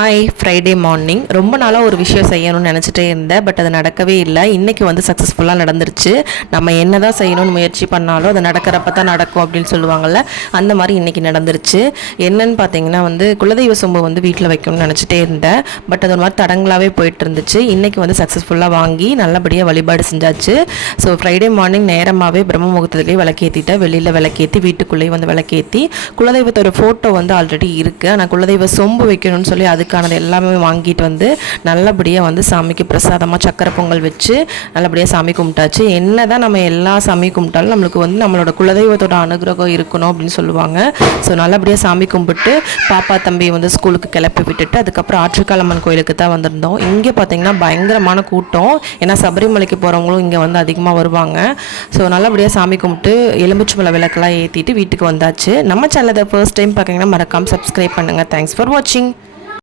Hi Friday morning ரொம்ப நாளாக ஒரு விஷயம் செய்யணும்னு நினச்சிட்டே இருந்தேன். பட் அது நடக்கவே இல்லை. இன்றைக்கி வந்து சக்ஸஸ்ஃபுல்லாக நடந்துருச்சு. நம்ம என்ன தான் செய்யணும்னு முயற்சி பண்ணாலும் அது நடக்கிறப்ப தான் நடக்கும் அப்படின்னு சொல்லுவாங்கள்ல, அந்த மாதிரி இன்றைக்கி நடந்துருச்சு. என்னன்னு பார்த்தீங்கன்னா வந்து குலதெய்வ சொம்பு வந்து வீட்டில் வைக்கணும்னு நினச்சிட்டே இருந்தேன். பட் அது ஒரு மாதிரி தடங்களாகவே போயிட்டு இருந்துச்சு. இன்றைக்கி வந்து சக்ஸஸ்ஃபுல்லாக வாங்கி நல்லபடியாக வழிபாடு செஞ்சாச்சு. ஸோ ஃப்ரைடே மார்னிங் நேரமாகவே பிரம்ம முகூர்த்தத்துலேயே விளக்கேற்றிட்டேன். வெளியில் விளக்கேற்றி வீட்டுக்குள்ளேயே வந்து விளக்கேற்றி குலதெய்வத்தோட ஃபோட்டோ வந்து ஆல்ரெடி இருக்குது. ஆனால் குலதெய்வ சொம்பு வைக்கணும்னு சொல்லி அதுக்கானது எல்லாமே வாங்கிட்டு வந்து நல்லபடியாக வந்து சாமிக்கு பிரசாதமாக சக்கரை பொங்கல் வச்சு நல்லபடியாக சாமி கும்பிட்டாச்சு. என்ன தான் நம்ம எல்லா சாமி கும்பிட்டாலும் நம்மளுக்கு வந்து நம்மளோட குலதெய்வத்தோட அனுகிரகம் இருக்கணும் அப்படின்னு சொல்லுவாங்க. ஸோ நல்லபடியாக சாமி கும்பிட்டு பாப்பா தம்பியை வந்து ஸ்கூலுக்கு கிளப்பி விட்டுட்டு அதுக்கப்புறம் ஆற்றுக்காலம்மன் கோயிலுக்கு தான் வந்திருந்தோம். இங்கே பார்த்தீங்கன்னா பயங்கரமான கூட்டம். ஏன்னா சபரிமலைக்கு போகிறவங்களும் இங்கே வந்து அதிகமாக வருவாங்க. ஸோ நல்லபடியாக சாமி கும்பிட்டு எலுமிச்சம்பழ விளக்கெல்லாம் ஏற்றிட்டு வீட்டுக்கு வந்தாச்சு. நம்ம சேனலை ஃபர்ஸ்ட் டைம் பார்க்குறீங்கன்னா மறக்காமல் சப்ஸ்கிரைப் பண்ணுங்கள். தேங்க்ஸ் ஃபார் வாட்சிங்.